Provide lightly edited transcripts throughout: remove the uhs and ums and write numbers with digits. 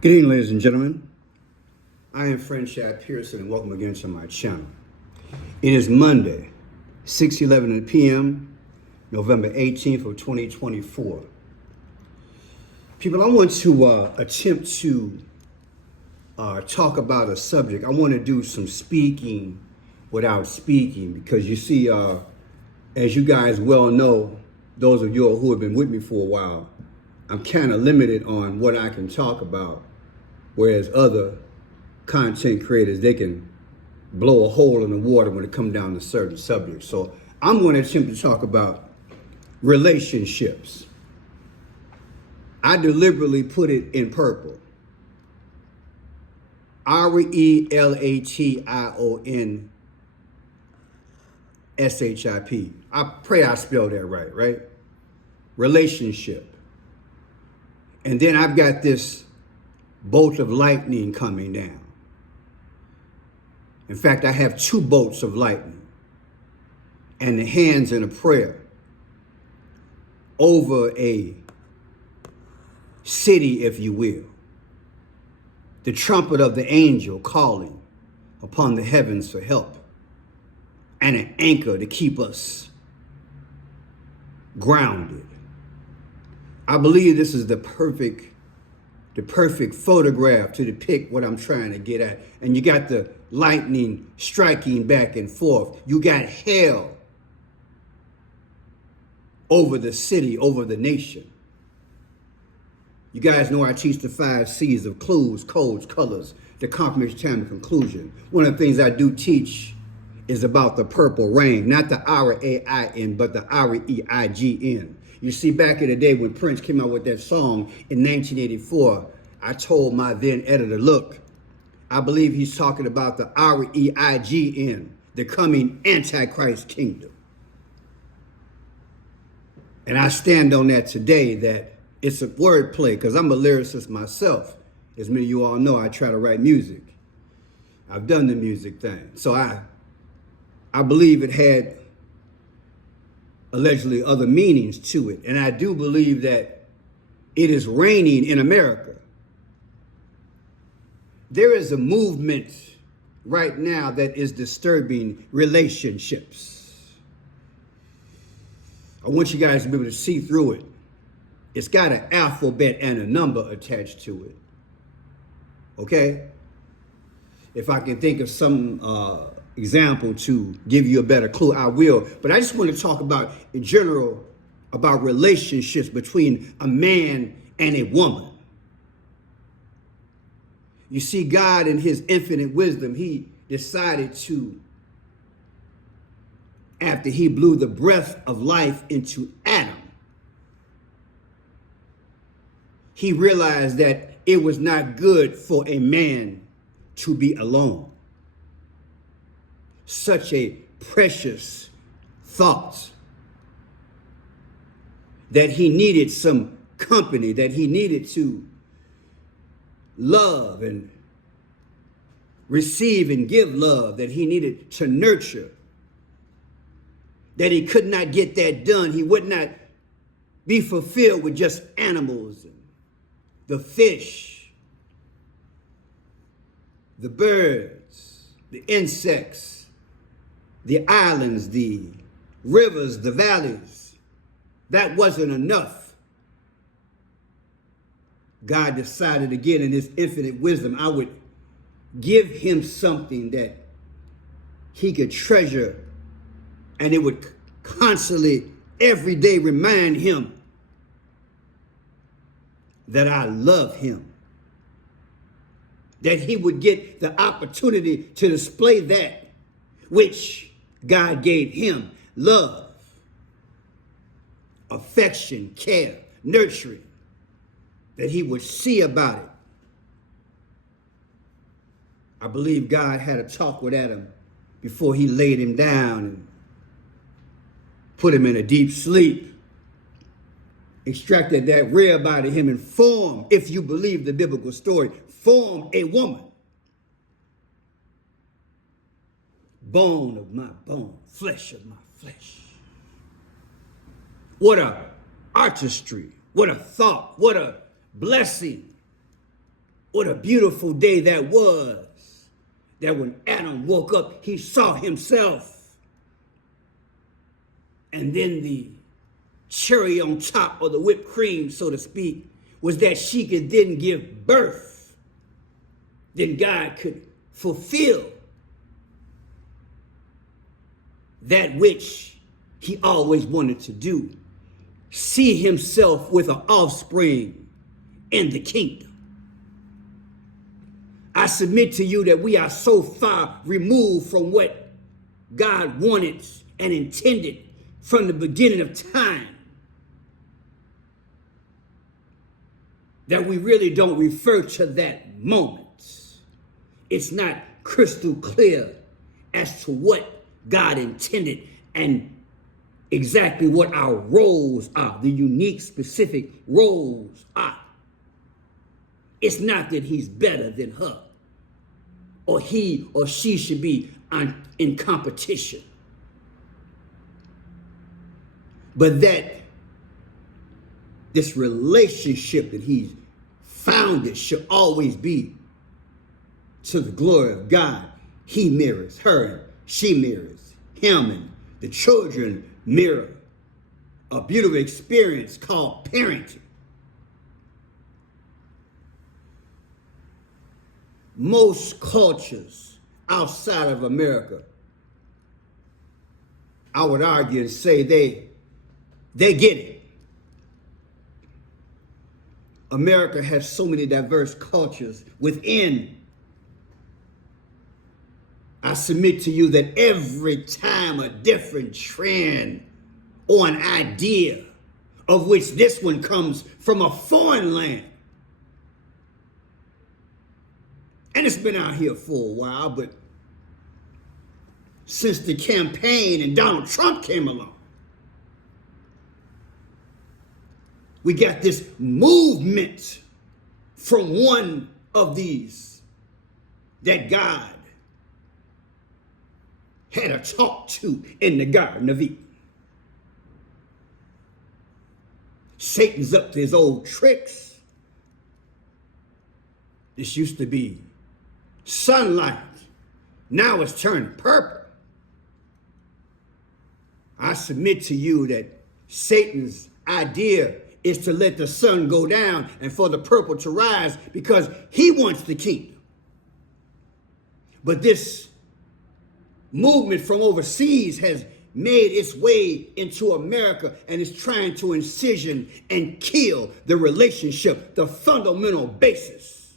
Good evening, ladies and gentlemen. I am Friend Shad Pearson, and welcome again to my channel. It is Monday, 6:11 p.m., November 18th of 2024. People, I want to attempt to talk about a subject. I want to do some speaking without speaking because you see, as you guys well know, those of you who have been with me for a while, I'm kind of limited on what I can talk about. Whereas other content creators, they can blow a hole in the water when it comes down to certain subjects. So I'm going to attempt to talk about relationships. I deliberately put it in purple. RELATIONSHIP. I pray I spelled that right? Relationship. And then I've got this bolt of lightning coming down. In fact, I have two bolts of lightning and the hands in a prayer over a city, if you will. The trumpet of the angel calling upon the heavens for help and an anchor to keep us grounded. I believe this is the perfect photograph to depict what I'm trying to get at. And you got the lightning striking back and forth. You got hell over the city, over the nation. You guys know I teach the 5 C's of clues, codes, colors, the confirmation, time, and conclusion. One of the things I do teach is about the purple rain, not the R-A-I-N, but the R-E-I-G-N. You see, back in the day when Prince came out with that song in 1984, I told my then editor, look, I believe he's talking about the R-E-I-G-N, the coming Antichrist kingdom. And I stand on that today, that it's a wordplay, because I'm a lyricist myself. As many of you all know, I try to write music. I've done the music thing. So I believe it had allegedly other meanings to it. And I do believe that it is raining in America. There is a movement right now that is disturbing relationships. I want you guys to be able to see through it. It's got an alphabet and a number attached to it. Okay? If I can think of some example to give you a better clue, I will. But I just want to talk about, in general, about relationships between a man and a woman. You see, God in his infinite wisdom, he decided to, after he blew the breath of life into Adam, he realized that it was not good for a man to be alone. Such a precious thought, that he needed some company, that he needed to love and receive and give love, that he needed to nurture, that he could not get that done. He would not be fulfilled with just animals, and the fish, the birds, the insects, the islands, the rivers, the valleys. That wasn't enough. God decided again in his infinite wisdom, I would give him something that he could treasure, and it would constantly, every day, remind him that I love him. That he would get the opportunity to display that which God gave him: love, affection, care, nurturing, that he would see about it. I believe God had a talk with Adam before he laid him down and put him in a deep sleep, extracted that rib out of him and formed, if you believe the biblical story, formed a woman. Bone of my bone, flesh of my flesh. What a artistry, what a thought, what a blessing What a beautiful day that was. That when Adam woke up, he saw himself. And then the cherry on top of the whipped cream, so to speak, was that she could then give birth. Then God could fulfill that which he always wanted to do. See himself with an offspring in the kingdom. I submit to you that we are so far removed from what God wanted and intended from the beginning of time that we really don't refer to that moment. It's not crystal clear as to what God intended and exactly what our roles are, the unique, specific roles are. It's not that he's better than her, or he or she should be in competition, but that this relationship that he's founded should always be to the glory of God. He mirrors her, and she mirrors him, and the children mirror a beautiful experience called parenting. Most cultures outside of America, I would argue and say they get it. America has so many diverse cultures within. I submit to you that every time a different trend or an idea, of which this one comes from a foreign land, and it's been out here for a while, but since the campaign and Donald Trump came along, we got this movement from one of these that God had a talk to in the Garden of Eden. Satan's up to his old tricks. This used to be sunlight. Now it's turned purple. I submit to you that Satan's idea is to let the sun go down and for the purple to rise because he wants the kingdom. But this movement from overseas has made its way into America and is trying to incision and kill the relationship, the fundamental basis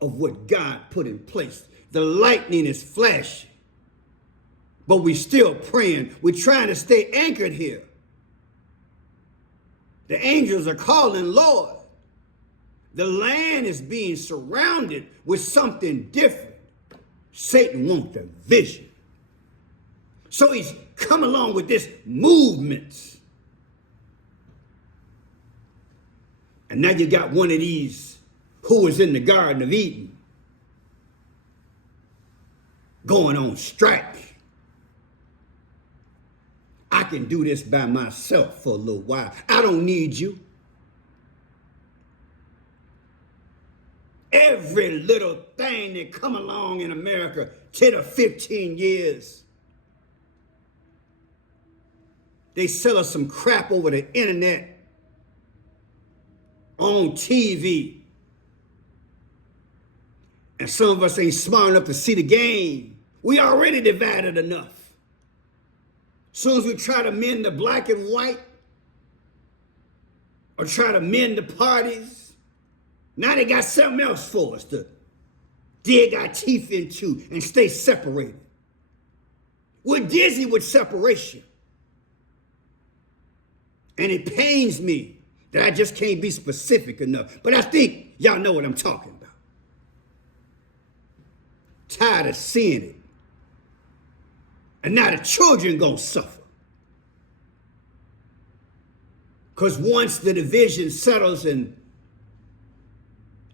of what God put in place. The lightning is flashing, but we're still praying. We're trying to stay anchored here. The angels are calling, Lord. The land is being surrounded with something different. Satan wants a vision. So he's come along with this movement. And now you got one of these who was in the Garden of Eden going on strike. I can do this by myself for a little while. I don't need you. Every little thing that come along in America, 10 or 15 years, they sell us some crap over the internet, on TV. And some of us ain't smart enough to see the game. We already divided enough. As soon as we try to mend the black and white, or try to mend the parties, now they got something else for us to dig our teeth into and stay separated. We're dizzy with separation. And it pains me that I just can't be specific enough. But I think y'all know what I'm talking about. Tired of seeing it. And now the children gonna suffer. Because once the division settles and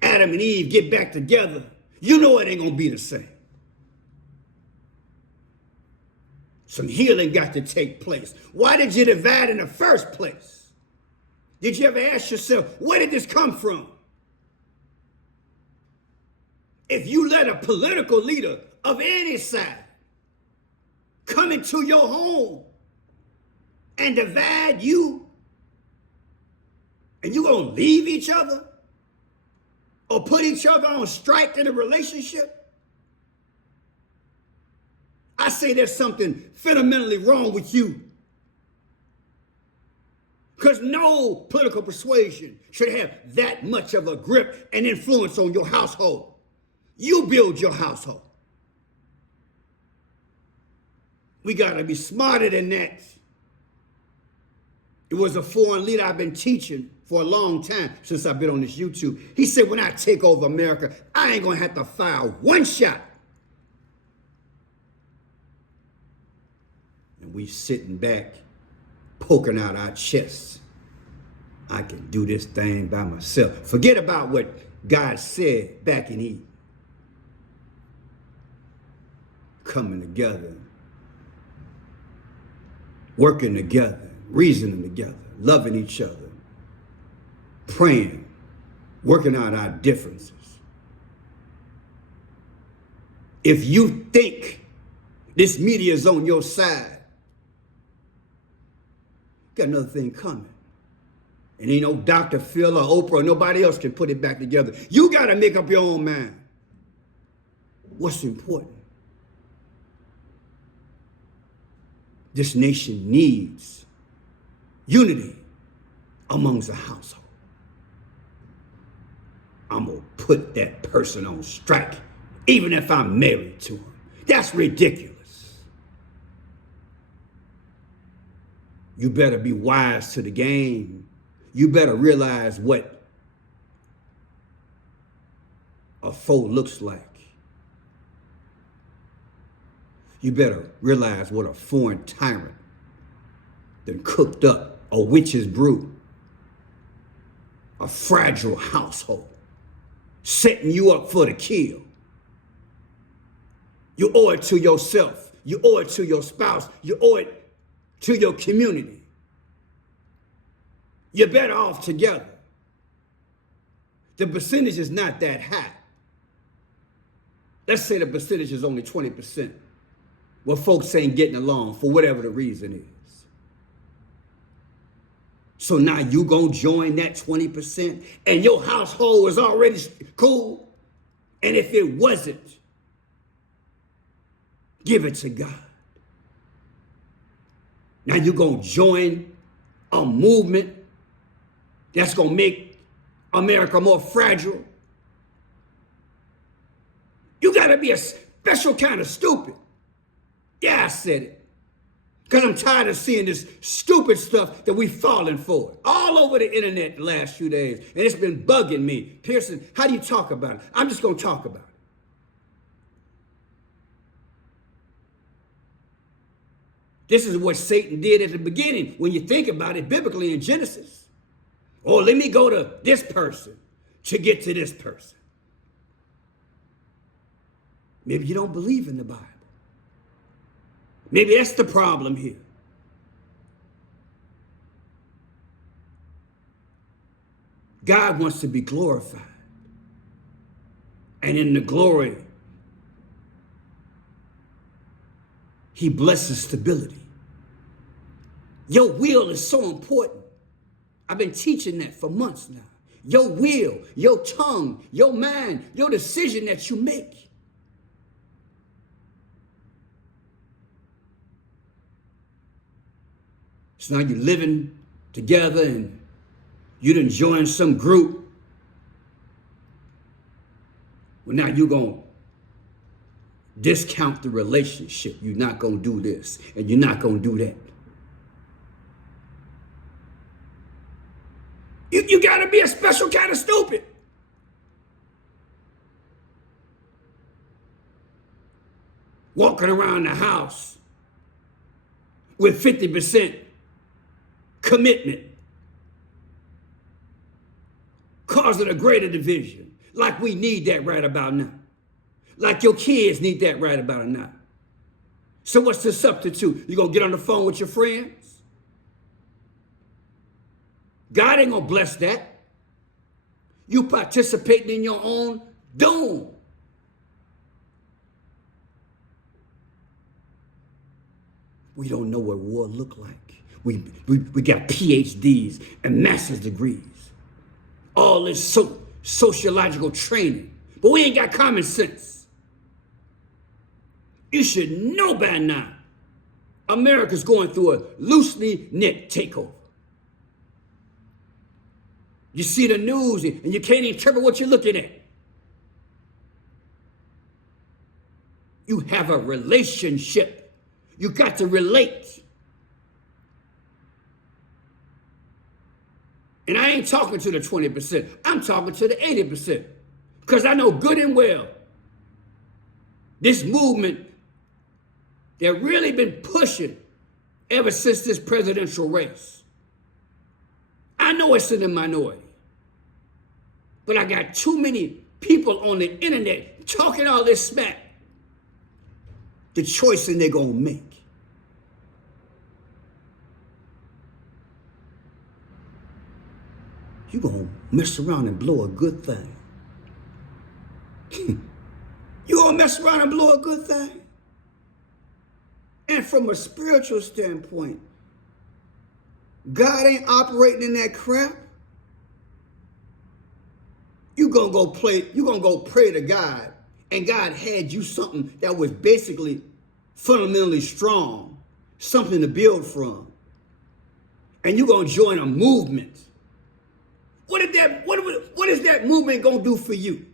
Adam and Eve get back together, you know it ain't gonna be the same. Some healing got to take place. Why did you divide in the first place? Did you ever ask yourself, where did this come from? If you let a political leader of any side come into your home and divide you, and you're going to leave each other or put each other on strike in a relationship, I say there's something fundamentally wrong with you. Because no political persuasion should have that much of a grip and influence on your household. You build your household. We got to be smarter than that. It was a foreign leader I've been teaching for a long time since I've been on this YouTube. He said, when I take over America, I ain't going to have to fire one shot. And we sitting back, poking out our chests. I can do this thing by myself. Forget about what God said back in Eden. Coming together, working together, reasoning together, loving each other, praying, working out our differences. If you think this media is on your side, you got another thing coming. And ain't no Dr. Phil or Oprah or nobody else can put it back together. You got to make up your own mind. What's important? This nation needs unity amongst the household. I'm going to put that person on strike, even if I'm married to him. That's ridiculous. You better be wise to the game. You better realize what a foe looks like. You better realize what a foreign tyrant that cooked up a witch's brew, a fragile household, setting you up for the kill. You owe it to yourself. You owe it to your spouse. You owe it to your community. You're better off together. The percentage is not that high. Let's say the percentage is only 20%. Well, folks ain't getting along for whatever the reason is. So now you gonna join that 20% and your household was already cool? And if it wasn't, give it to God. Now you're gonna join a movement that's gonna make America more fragile? You gotta be a special kind of stupid. Yeah, I said it. Because I'm tired of seeing this stupid stuff that we've fallen for. All over the internet the last few days. And it's been bugging me. Pearson, how do you talk about it? I'm just going to talk about it. This is what Satan did at the beginning. When you think about it biblically in Genesis. Oh, let me go to this person to get to this person. Maybe you don't believe in the Bible. Maybe that's the problem here. God wants to be glorified. And in the glory, he blesses stability. Your will is so important. I've been teaching that for months now. Your will, your tongue, your mind, your decision that you make. So now you're living together and you done join some group. Well, now you're going to discount the relationship. You're not going to do this and you're not going to do that. You got to be a special kind of stupid. Walking around the house with 50% commitment, causing a greater division, like we need that right about now, like your kids need that right about now. So what's the substitute? You gonna get on the phone with your friends? God ain't gonna bless that. You participating in your own doom. We don't know what war look like. We got PhDs and master's degrees. All this sociological training. But we ain't got common sense. You should know by now, America's going through a loosely knit takeover. You see the news and you can't interpret what you're looking at. You have a relationship. You got to relate. And I ain't talking to the 20%. I'm talking to the 80%. Because I know good and well this movement, they've really been pushing ever since this presidential race. I know it's in the minority. But I got too many people on the internet talking all this smack. The choice they're going to make. You're going to mess around and blow a good thing. You're going to mess around and blow a good thing. And from a spiritual standpoint, God ain't operating in that crap. You're going to go pray to God, and God had you something that was basically fundamentally strong, something to build from. And you're going to join a movement. What is that movement going to do for you?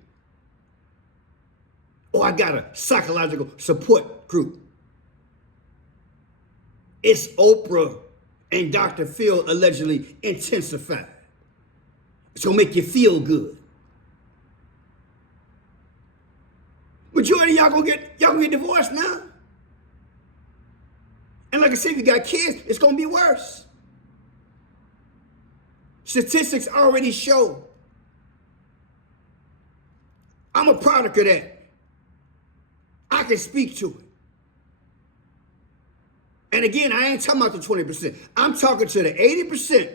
Oh, I got a psychological support group. It's Oprah and Dr. Phil allegedly intensified. So make you feel good. Majority of y'all gonna get divorced now. And like I said, if you got kids, it's gonna be worse. Statistics already show. I'm a product of that. I can speak to it. And again, I ain't talking about the 20%. I'm talking to the 80%.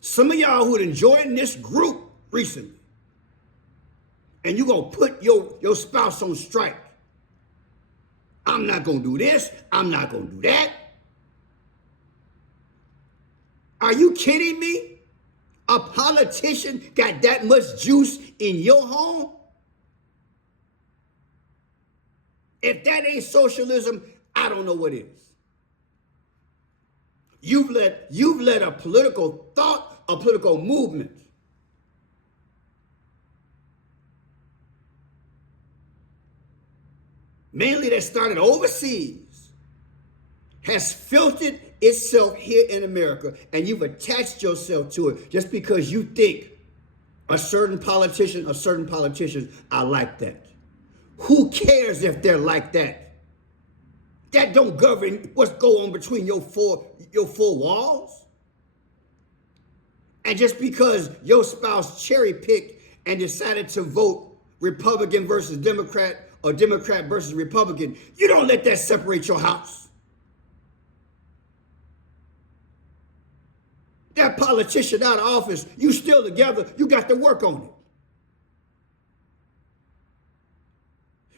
Some of y'all who joined this group recently. And you're going to put your spouse on strike. I'm not going to do this. I'm not going to do that. Are you kidding me? A politician got that much juice in your home? If that ain't socialism, I don't know what is. You've let a political thought, a political movement, mainly that started overseas, has filtered itself here in America, and you've attached yourself to it just because you think a certain politician are like that. Who cares if they're like that? That don't govern what's going on between your four walls. And just because your spouse cherry-picked and decided to vote Republican versus Democrat or Democrat versus Republican, you don't let that separate your house. That politician out of office, you still together, you got to work on it.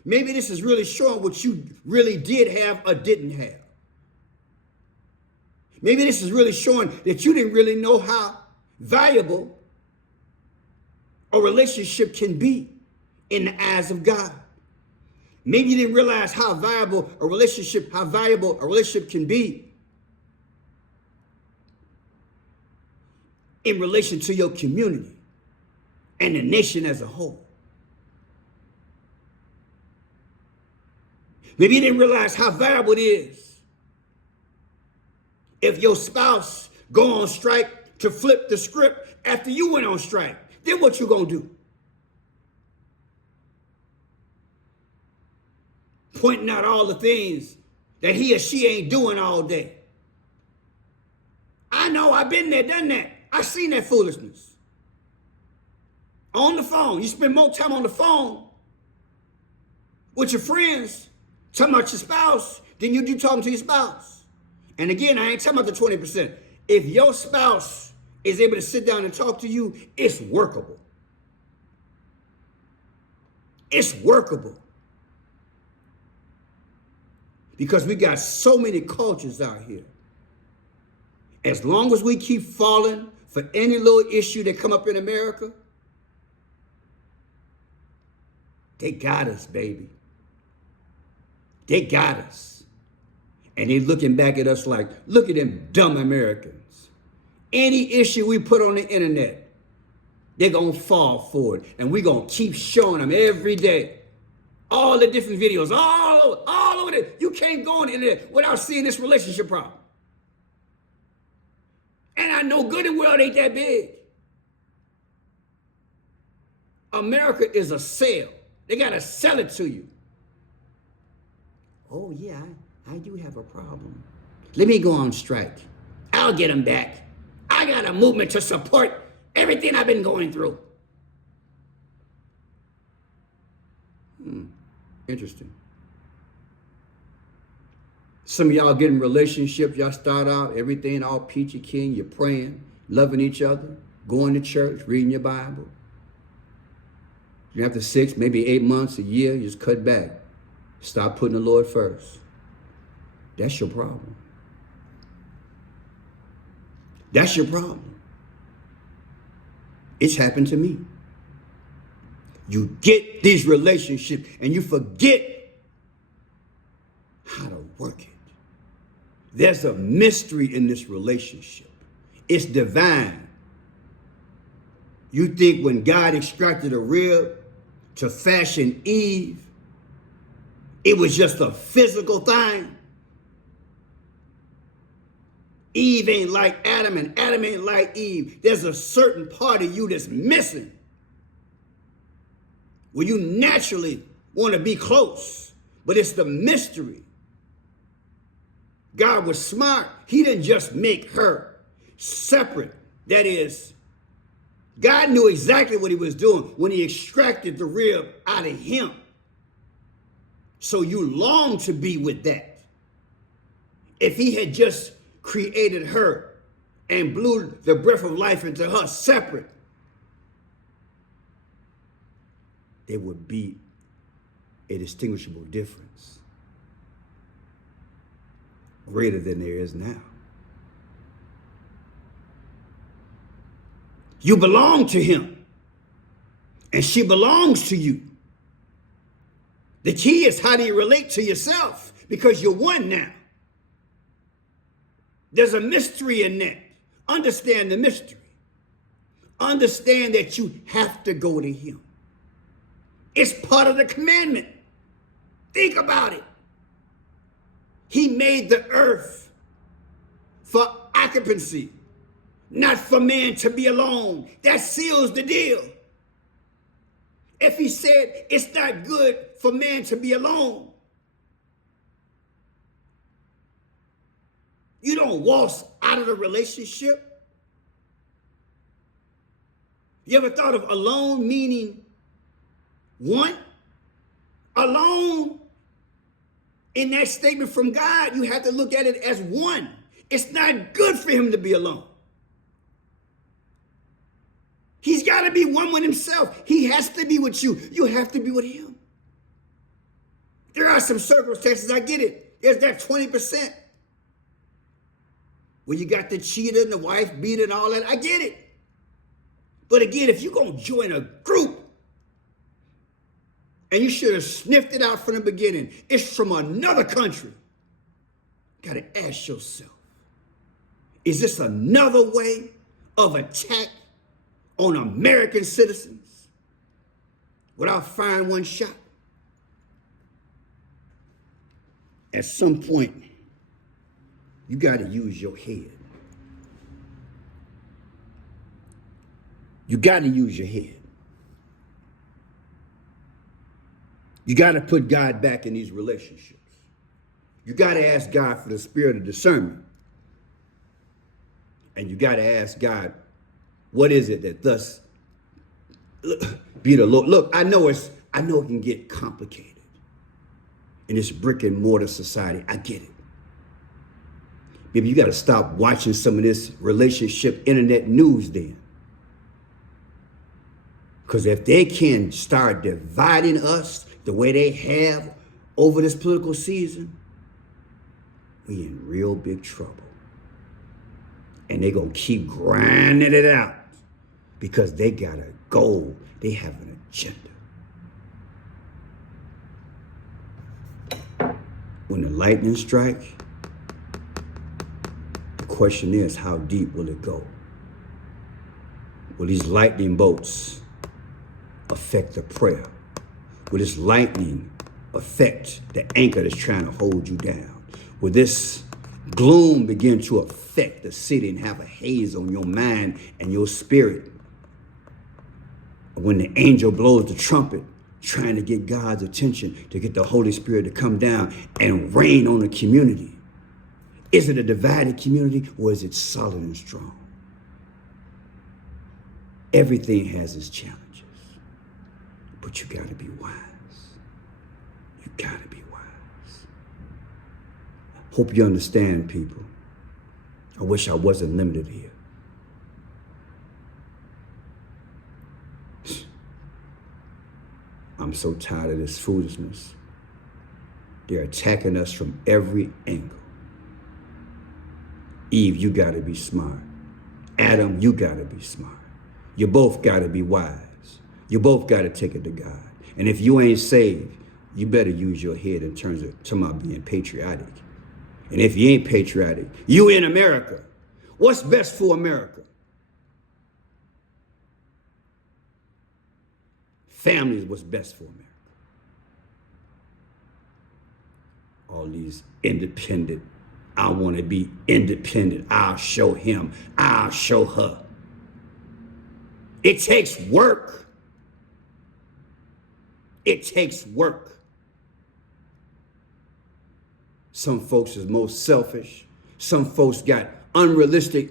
Maybe this is really showing what you really did have or didn't have. Maybe this is really showing that you didn't really know how valuable a relationship can be in the eyes of God. Maybe you didn't realize how valuable a relationship can be in relation to your community and the nation as a whole. Maybe you didn't realize how valuable it is if your spouse go on strike to flip the script after you went on strike. Then what you gonna do? Pointing out all the things that he or she ain't doing all day. I know, I've been there, done that. I've seen that foolishness. On the phone, you spend more time on the phone with your friends talking about your spouse than you do talking to your spouse. And again, I ain't talking about the 20%. If your spouse is able to sit down and talk to you, it's workable. It's workable. because we got so many cultures out here. As long as we keep falling for any little issue that come up in America, they got us, baby. They got us. And they're looking back at us like, look at them dumb Americans. Any issue we put on the internet, they're going to fall for it. And we're going to keep showing them every day. All the different videos, all over there. You can't go on the internet without seeing this relationship problem. And I know good and well it ain't that big. America is a sale. They got to sell it to you. Oh, yeah, I do have a problem. Let me go on strike. I'll get them back. I got a movement to support everything I've been going through. Interesting. Some of y'all get in relationships, y'all start out, everything all peachy keen, you're praying, loving each other, going to church, reading your Bible. After 6, maybe 8 months, a year, you just cut back. Stop putting the Lord first. That's your problem. That's your problem. It's happened to me. You get these relationships and you forget how to work it. There's a mystery in this relationship. It's divine. You think when God extracted a rib to fashion Eve, it was just a physical thing? Eve ain't like Adam and Adam ain't like Eve. There's a certain part of you that's missing where you naturally want to be close, but it's the mystery. God was smart. He didn't just make her separate. That is, God knew exactly what he was doing when he extracted the rib out of him. So you long to be with that. If he had just created her and blew the breath of life into her separate, there would be a distinguishable difference greater than there is now. You belong to him, and she belongs to you. The key is, how do you relate to yourself? Because you're one now. There's a mystery in that. Understand the mystery. Understand that you have to go to him. It's part of the commandment. Think about it. He made the earth for occupancy, not for man to be alone. That seals the deal. If he said it's not good for man to be alone, you don't waltz out of the relationship. You ever thought of alone meaning one? Alone, in that statement from God, you have to look at it as one. It's not good for him to be alone. He's got to be one with himself. He has to be with you. You have to be with him. There are some circumstances, I get it. There's that 20% where you got the cheater and the wife beater and all that. I get it. But again, if you're going to join a group, and you should have sniffed it out from the beginning, it's from another country, you got to ask yourself, is this another way of attack on American citizens without firing one shot? At some point, you got to use your head. You got to use your head. You got to put God back in these relationships. You got to ask God for the spirit of discernment. And you got to ask God, what is it that thus be the Lord? Look, I know it can get complicated in this brick and mortar society. I get it. Maybe you got to stop watching some of this relationship internet news then. Because if they can start dividing us the way they have over this political season, we in real big trouble. And they gonna keep grinding it out because they got a goal. They have an agenda. When the lightning strike, the question is, how deep will it go? Will these lightning bolts affect the prayer? Will this lightning affect the anchor that's trying to hold you down? Will this gloom begin to affect the city and have a haze on your mind and your spirit? When the angel blows the trumpet, trying to get God's attention, to get the Holy Spirit to come down and reign on the community. Is it a divided community or is it solid and strong? Everything has its challenges, but you gotta be wise. You gotta be wise. Hope you understand, people. I wish I wasn't limited here. I'm so tired of this foolishness. They're attacking us from every angle. Eve, you gotta be smart. Adam, you gotta be smart. You both gotta be wise. You both gotta take it to God. And if you ain't saved, you better use your head in terms of being patriotic. And if you ain't patriotic, you in America. What's best for America? Family is what's best for America. All these independent, I want to be independent. I'll show him. I'll show her. It takes work. It takes work. Some folks is most selfish. Some folks got unrealistic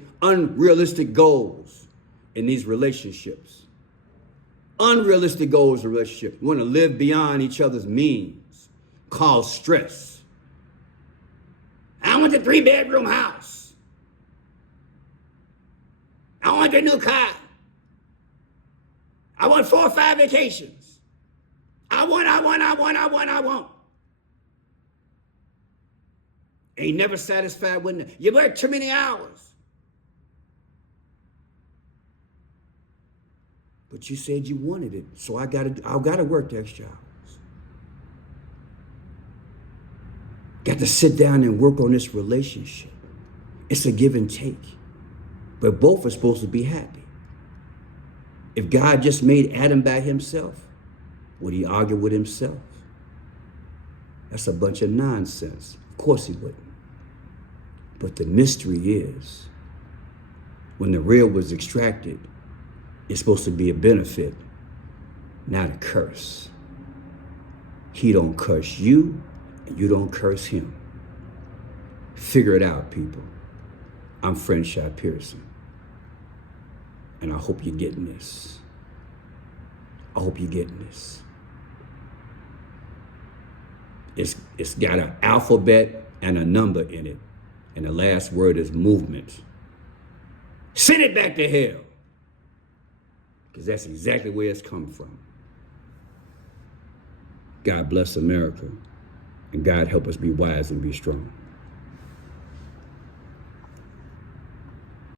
goals in these relationships. Unrealistic goals in relationships. You want to live beyond each other's means. Cause stress. I want the 3-bedroom house. I want the new car. I want 4 or 5 vacations. I want. Ain't never satisfied with it. You work too many hours. But you said you wanted it, so I gotta work the extra hours. Got to sit down and work on this relationship. It's a give and take. But both are supposed to be happy. If God just made Adam by himself, would he argue with himself? That's a bunch of nonsense. Of course he wouldn't. But the mystery is, when the rib was extracted, it's supposed to be a benefit, not a curse. He don't curse you, and you don't curse him. Figure it out, people. I'm Friendship Pearson, and I hope you're getting this. I hope you're getting this. It's got an alphabet and a number in it, and the last word is movement. Send it back to hell. Because that's exactly where it's come from. God bless America, and God help us be wise and be strong.